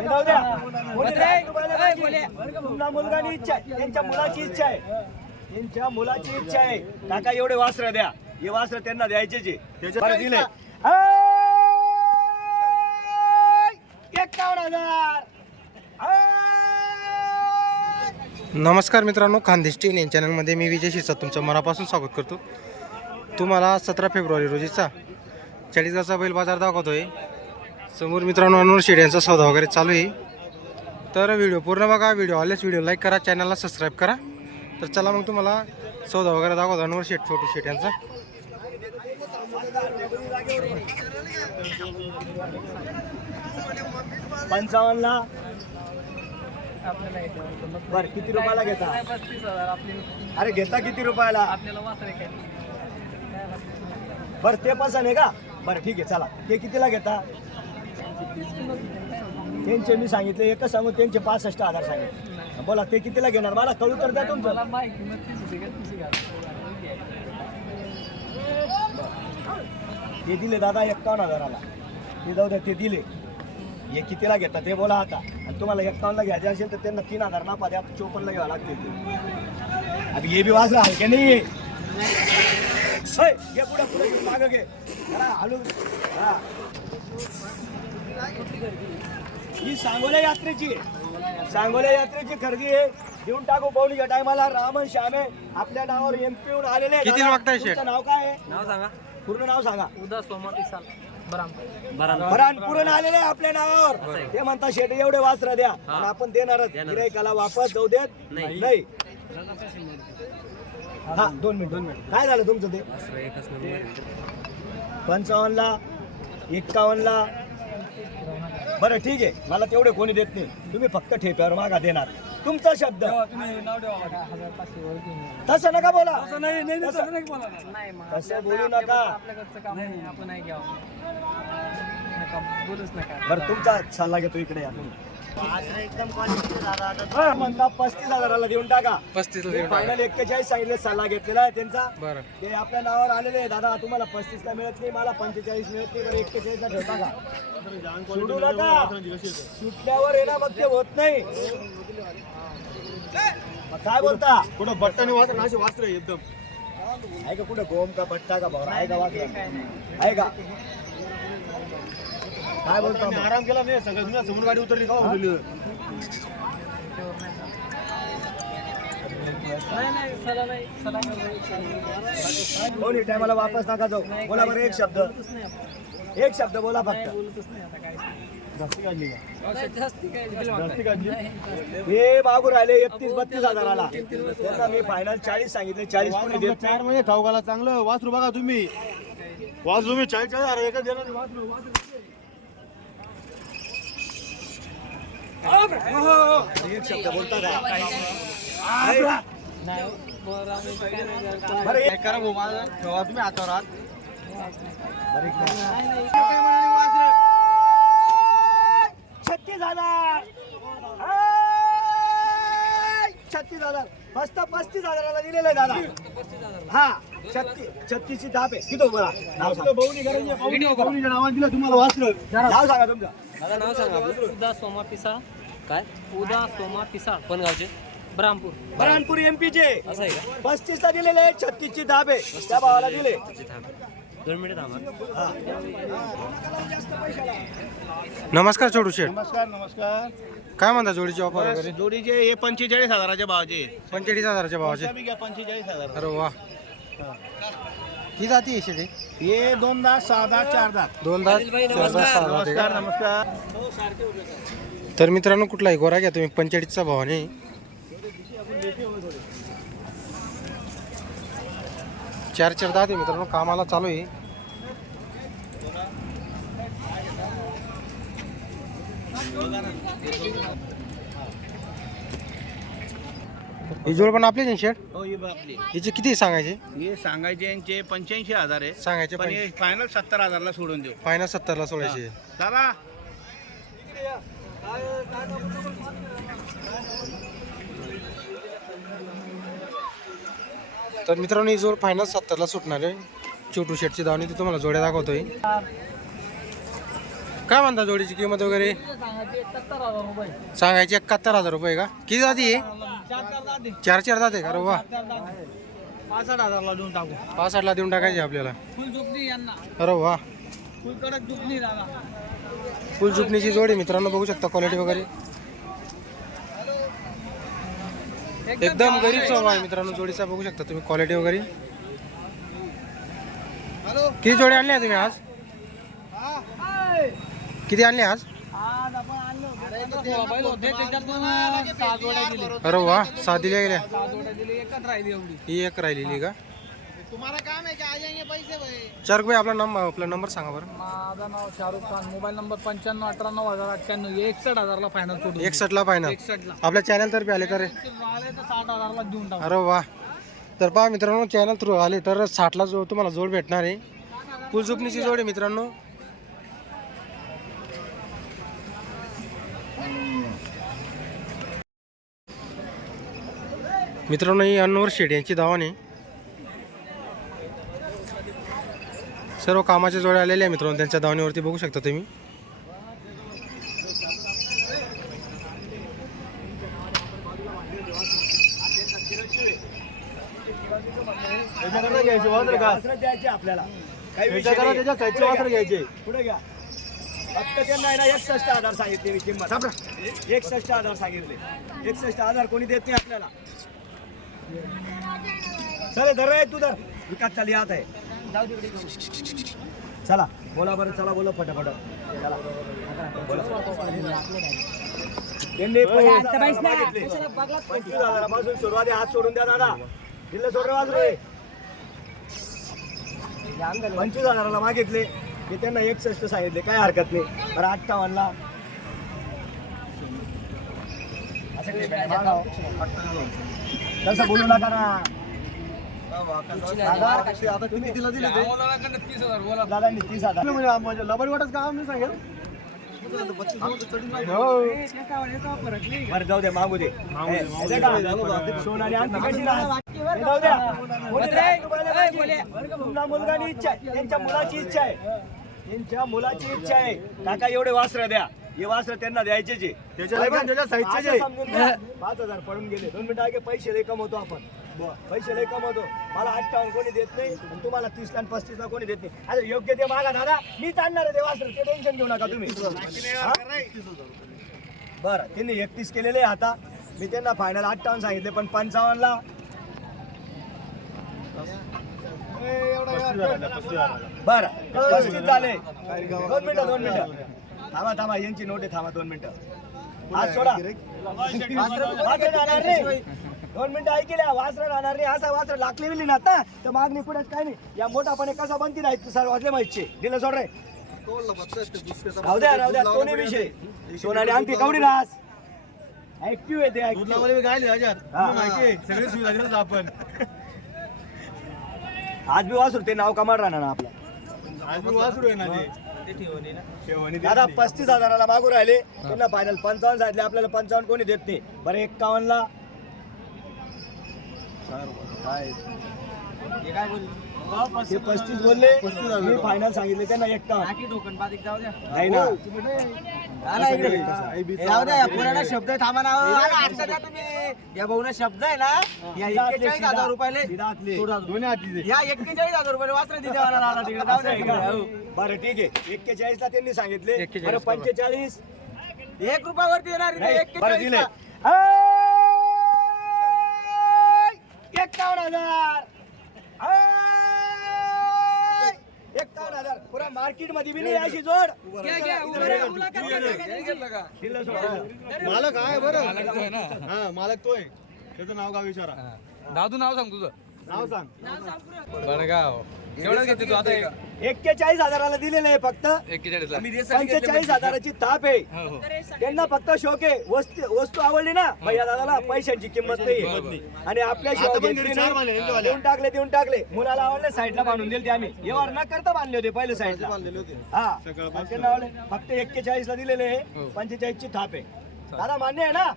जाऊ द्या. इच्छा आहे. त्यांच्या मुलाची इच्छा आहे. त्यांच्या मुलाची इच्छा आहे. काका एवढे वास्त्र द्या. हे वास्त्र त्यांना द्यायचेच आहे बरं, दिले एकावन्न हजार. नमस्कार मित्रांनो खानदेश टी व्ही चॅनलमध्ये मी विजय शिरसाट तुमचं मनापासून स्वागत करतो. तुम्हाला सतरा फेब्रुवारी रोजीचा चाळीसगावचा बैल बाजार दाखवतोय. समोर मित्रांनो अनवर शेड यांचा सौदा वगैरे चालू आहे. तर व्हिडिओ पूर्ण बघा व्हिडिओ आल्यास व्हिडिओ लाईक करा चॅनलला सबस्क्राईब करा. तर चला मग तुम्हाला सौदा वगैरे दाखवतो अनवर शेट छोटू शेट यांचा. पंचावन्नला. बर किती रुपयाला घेता? अरे घेता किती रुपयाला? बर ते पसंत आहे का? बरं ठीक आहे चला. ते कितीला घेता? त्यांचे मी सांगितले एकच सांगू त्यांचे पासष्ट हजार सांगितले. बोला ते कितीला घेणार? मला कळू तर द्या तुमचं. ते दिले दादा एक्कावन्न हजाराला. ते जाऊ द्या ते दिले. हे कितीला घेता ते बोला आता. आणि तुम्हाला एक्कावन्नला घ्यायचे असेल तर त्यांना तीन हजार ना द्या चोपन्नला घ्यावं लागतील ते. आता हे बी वाजलं हलके नाही? घे पुढे पुढे मागं घे. हलू. हा ही सांगोल्या यात्रेची आहे. सांगोल्या यात्रेची खरेदी आहे. देऊन टाकू पौलीच्या टायमाला. रामन श्यामे आपल्या नावावर एमपी हून आलेले आहेत. किती दादा, मागताय शेठ? तुमचं नाव काय आहे? नाव सांगा. पूर्ण नाव सांगा. उदा सोमा पिसाल बराम भरान पूर्ण आलेले आहे आपल्या नावावर. ते म्हणता शेट एवढे वास्त्र द्या. आणि आपण देणारच. गिरायकाला वापस जाऊ देत नाही. नाही. हा दोन मिनिट. दोन मिनिट. काय झालं तुमचं ते? नंबर पंचावन्नला एक्कावन्नला बरं ठीक आहे. मला तेवढे कोणी देत नाही. तुम्ही फक्त ठेप्यावर मागा देणार. तुमचा शब्द. तसं नका बोला. तसं- तसं बोलू. नका आपल्याकडचं काम नाही आपण नाही घ्यावं नका बोलूच नका. बरं तुमचा सल्ला घेतो इकडे या. म्हणता पस्तीस हजाराला देऊन टाका. पस्तीसला फायनल एक्केचाळीस सांगितले सल्ला घेतलेला आहे त्यांचा. बरं. ते आपल्या नावावर आलेले आहे दादा तुम्हाला पस्तीस ला मिळत नाही मला पंचेचाळीस मिळत नाही बरं एक्केचाळीस ला ठेवता का सोडू नका. सुटल्यावर येणार मग ते होत नाही. मग काय बोलता? कुठं बट्टाने वाचन असे वाचलं एकदम. आहे का कुठं? गोम का पट्टा का भाऊ? आहे का वाचलं आहे का? काय बोलता? आराम केला नाही सगळं समोर गाडी उतरली का उतरली? कोण टायमाला वापस नका जाऊ. बोला बरं एक शब्द. एक शब्द बोला फक्त. जास्ती काढली. जास्ती हे मागू राहिले एकतीस बत्तीस हजाराला. त्यांना मी फायनल चाळीस सांगितले चाळीस कोणी देत चार म्हणजे खाऊ घाला चांगलं वासरू बघा तुम्ही. वासरू तुम्ही चाळीस चाळीस हजार एकच देणार नाही वासरू वासरू. एक शब्द बोलता का बरं करा भाऊ माझा ठेवा तुम्ही हातावर छत्तीस हजार. छत्तीस हजार. फक्त पस्तीस हजाराला दिलेलं आहे दादा. हा. छत्तीसची धाप आहे. किती बोला नाव सांगा. भाऊनी दिलं तुम्हाला वासरू नाव सांगा तुमचं. माझं नाव सांगा. उदा सोमा पिसाळ काय? उदा सोमा पिसाळ पण गावचे ब्रामपूर बरानपूर एमपीचे असं आहे का? पस्तीस ला दिलेले आहे. छत्तीसची धाप आहे. त्या भावाला दिले. दोन मिनिट थांबा नमस्कार छोटू शेट नमस्कार नमस्कार. काय म्हणता जोडीची ऑफर वगैरे? जोडीचे हे पंचेचाळीस हजाराच्या भावाचे. पंचेचाळीस हजाराच्या भावाचे. घ्या पंचेचाळीस हजार अरे वा. ही जाती शेट ही? हे दोन दात सहा दात चार दात दोन दात भाई, चार दात, सहा दात आहे. का? नमस्कार. नमस्कार तर मित्रांनो कुठलाही गोरा घ्या तुम्ही पंचेचाळीसचा भावाने चार चार दात आहे मित्रांनो कामाला चालू आहे. ही जोड पण आपलीच आहे शेट हो हे आपली. हिचे किती सांगायचे? हे सांगायचे यांचे पंच्याऐंशी हजार आहे. सांगायचे पण हे फायनल सत्तर हजारला सोडून देऊ. फायनल सत्तरला सोडायचे चला तर मित्रांनो ही जोड फायनल सत्तरला सुटणार आहे. छोटू शेटची धावणी ती तुम्हाला जोड्या दाखवतोय. काय म्हणता जोडीची किंमत वगैरे? सांगायची एकाहत्तर हजार रुपये का? किती जाती आहे? चार चार जाते का? वा. पासष्ट हजारला देऊन टाकू. पासष्टला देऊन टाकायचे आपल्याला. फुल झोपणी यांना. अरे वा. फुल कडक दादा. फुल जुपणीची जोडी मित्रांनो बघू शकता क्वालिटी वगैरे. एकदम गरीब स्वभाव आहे मित्रांनो जोडीचा बघू शकता तुम्ही क्वालिटी वगैरे. किती जोडी आणल्या तुम्ही आज? किती आणले आज? मोबाईल होते त्याच्यातून सहा जोड्या दिले अरे वा सहा दिल्या गेल्या? सहा जोड्या दिले एकच राहिली एवढी. ही एक राहिलेली का? तुम्हाला काम आहे की? आ जाएंगे पैसे भाई. भाई आपला नंबर आपला नंबर सांगा बरं. माझं नाव शाहरुख खान मोबाईल नंबर पंच्याण्णव अठ्ठ्याण्णव हजार अठ्ठ्याण्णव एकसष्ट हजारला फायनल सोडून एकसष्टला फायनल आपल्या चॅनल तर्फे आले तर? राहिले तर साठ हजारला देऊन टाकू. अरे वा. तर पहा मित्रांनो चॅनल थ्रू आले तर साठला जो तुम्हाला जोड भेटणार आहे. फुल जुपणीची जोड आहे मित्रांनो. मित्रांनो ही अनवर शेड यांची धावण आहे. सर्व कामाच्या जोड्या आलेल्या आहे मित्रांनो त्यांच्या धावणीवरती बघू शकता तुम्ही. घ्यायचे आपल्याला काही त्याच्या घ्यायचे. पुढे घ्या. फक्त त्यांना आहे ना एकसष्ट हजार सांगितले मी किंमत. एकसष्ट हजार सांगितले. एकसष्ट हजार कोणी देत नाही आपल्याला. चले धर रे तू धर. विकास चाली आत आहे. चला बोला बरं चला बोला फटाफट. चला. बोला. त्यांनी पंचवीस हजाराला मागितले. पंचवीस हजारापासून सुरुवाती हात सोडून द्या दादा. दिलं सोड रे. वाजरे पंचवीस हजाराला मागितले. मी त्यांना एकसष्ट सांगितले. काय हरकत नाही. बरं अठ्ठावन्नला असं काही मागाव. तसं बोलू नका ना. दादा, तुम्ही कितीला दिले ते? दादांनी तीस हजार. म्हणजे लबड वाटच काम नाही सांगेल? बरं जाऊ दे मागू दे. हे, हे का? आणखी कशी जाऊ द्या इच्छा आहे. त्यांच्या मुलाची इच्छा आहे. त्यांच्या मुलाची इच्छा आहे. काका एवढे वास्त्र द्या. हे वास्त्र त्यांना द्यायचेच आहे. त्याच्या लग्न त्याच्या साईजचे असं जे. पाच हजार पडून गेले. दोन मिनिटं आगे पैसे लय कमवतो आपण. पैसे लय कमवतो. मला अठ्ठावन्न कोणी देत नाही आणि तुम्हाला तीस आणि पस्तीस ला कोणी देत नाही. अरे योग्य ते मागा दादा. मीच आणणार आहे ते वास्त्र ते टेन्शन घेऊ नका तुम्ही. हा? बरं. त्यांनी एकतीस केलेले आहे आता. मी त्यांना फायनल अठ्ठावन्न सांगितले पण पंचावन्नला बरं. पस्तीस झाले. दोन मिनिटं दोन मिनिटं. थांबा थांबा यांची नोट आहे थांबा दोन मिनिटं. आज सोडा. वासरं राहणार नाही दोन मिनिटं ऐकल्या वासरं राहणार नाही असा वासरं लाकली विली ना आता. तर मागणी पुढे काय नाही. या मोठापणे कसा बनती नाही सर वाजले माहिती दिलं सोड रे. राहू द्या राहू द्या. विषय? सोनाने आणखी कवडी रास ऍक्टिव्ह आहे ते active. दूधलावाले बी गायले ह्याच्यात हा. तुला माहिती आहे सगळे सुविधा देतात आपण. आज बी वासरू ते नाव कमाल राहणार ना आपलं आज मी वासरू आहे ना ते. दादा. पस्तीस हजाराला मागू राहिले. त्यांना फायनल पंचावन्न सांगितले. आपल्याला पंचावन्न कोणी देत नाही. बरं एक्कावन्नला ते पस्तीस बोलले. मी फायनल सांगितले त्यांना एक्कावन्न नाही ना. शब्द थांबा ना. या शब्द आहे ना या एक्केचाळीस हजार रुपयाले. दोन्ही. या एक्केचाळीस हजार रुपयाले वासरे दिले मला दादा तिकडे जाऊ द्या का? बरं ठीक आहे. एक्केचाळीस ला त्यांनी सांगितले. 41 बरं पंचेचाळीस. एक रुपयावरती येणार नाही बरं दिले एक्केचाळीस एक्कावन्न हजार. ऐ! एक्कावन्न हजार. पुरा मार्केटमध्ये बी नाही. अशी जोड. मालक आहे बरं हा मालक तो आहे. त्याचं नाव गाव विचारा. दादू नाव सांग तुझं. नाव सांग. बडगाव. एवढं घेते तू आता एक्केचाळीस हजाराला दिलेलं आहे फक्त. एक्केचाळीस पंचेचाळीस हजाराची ताप आहे. त्यांना फक्त शोक. आहे वस्तू वस्तू आवडली ना भैया दादाला पैशांची किंमत नाही. आणि आपल्या आता पण शिवाय घरी चार माले, यांचे वाले. देऊन टाकले देऊन टाकले. मुलाला आवडले साईडला बांधून दिले ते आम्ही. व्यवहार न करता बांधले होते पहिले साईडला. हा. आणि त्यांना आवडले. फक्त एक्केचाळीस ला दिलेले आहे. पंचेचाळीस ची थाप आहे. दादा मान्य आहे ना?